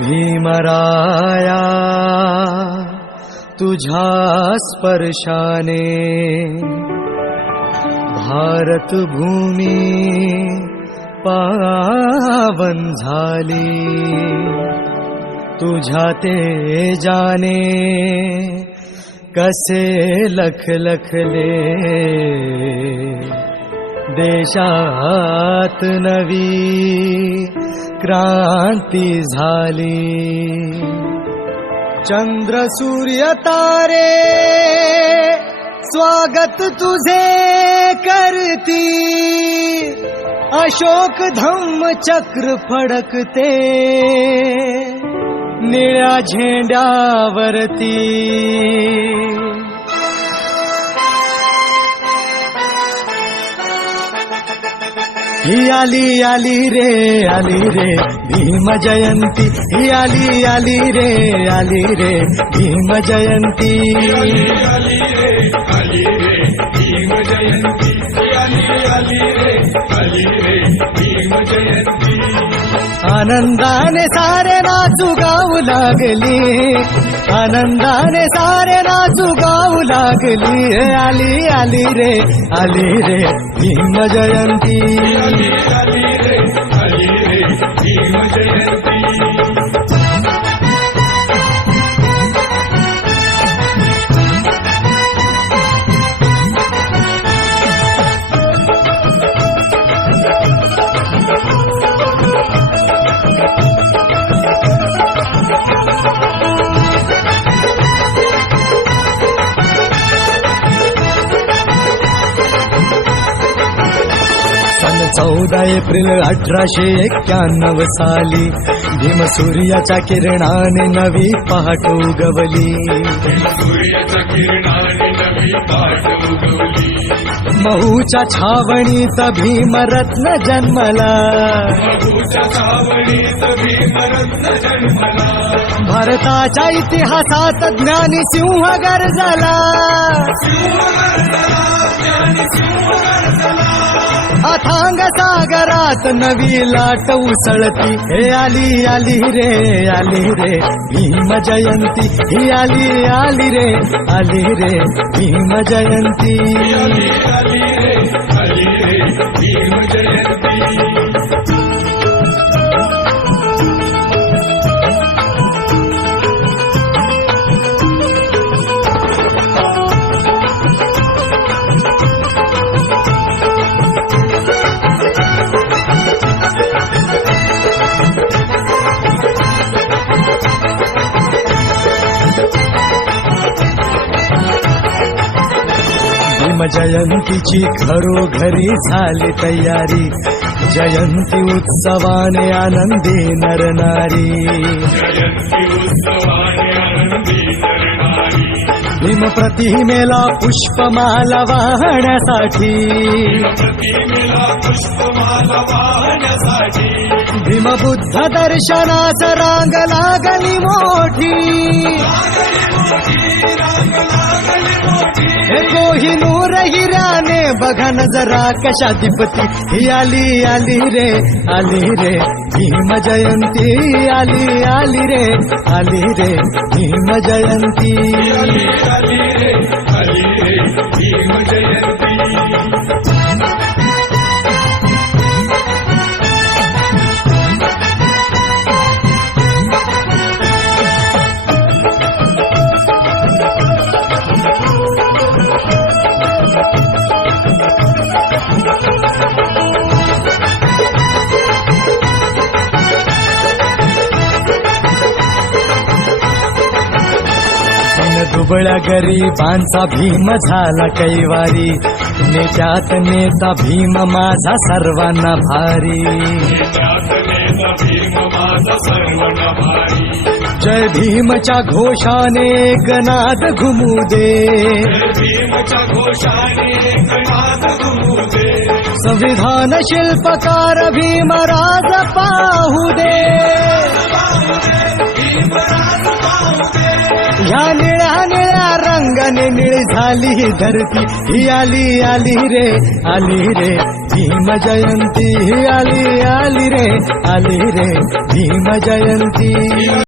भीमराया तुझ्या स्पर्शाने भारत भूमी पावन झाली, तुझ्या तेजाने कसे लखलखले देशात नवी क्रांती झाली। चंद्र सूर्य तारे स्वागत तुझे करती, अशोक धम्म चक्र फडकते निळ्या झेंड्यावरती। ही आली आली रे भीम जयंती, ही आली आली रे भीम जयंती। आली रे भीम जयंती, आली रे भीम जयंती। आनंदाने सारे नाचू गाऊ लागली, आनंदाने सारे नाचू गाऊ लागली। आली आली रे भीम जयंती, आली रे भीम जयंती। सन 14 एप्रिल 1891 साली भीम सूर्याच्या किरणाने नवी पहाट उगवली, सूर्याच्या किरणाने नवी पहाट उगवली। महूच्या छावणीत भीमरत्न जन्मला, महूच्या छावणीत भीमरत्न जन्मला। भारताच्या इतिहासात ज्ञानी सिंह गरजला, अथांग सागरात नवी लाट उसळती। हे आली आली रे भीम जयंती, ही आली रे भीम जयंती। आली रे भीम जयंती। भीम जयंतीची घरोघरी झाली तयारी, जयंती उत्सवाने आनंदी नरनारी। जयंती उत्सवाने आनंदी नरनारी। भीम प्रतिमेला पुष्पमाला वाहण्यासाठी, प्रतिमेला पुष्पमाला वाहण्यासाठी। भीम बुद्ध दर्शनास रांग लागली मोठी, हे कोहिनूर हिराने बघा न जरा कशा दीपती। ही आली रे भीम जयंती, आली रे भीम जयंती। आली रे भीम जयंती। दुबळ्या गरिबांचा भीम झाला कैवारी, नेत्यात नेता भीम माझा सर्वांना भारी। जय भीमच्या घोषाने एकनाद घुमू दे, भीमच्या घोषाने एकनाद घुमू दे। संविधान शिल्पकार भीमराज पाहू दे, ह्या निळ्या रंगाने निळी झाली ही धरती। ही आली रे भीम भीम जयंती आली आली रे भीम जयंती.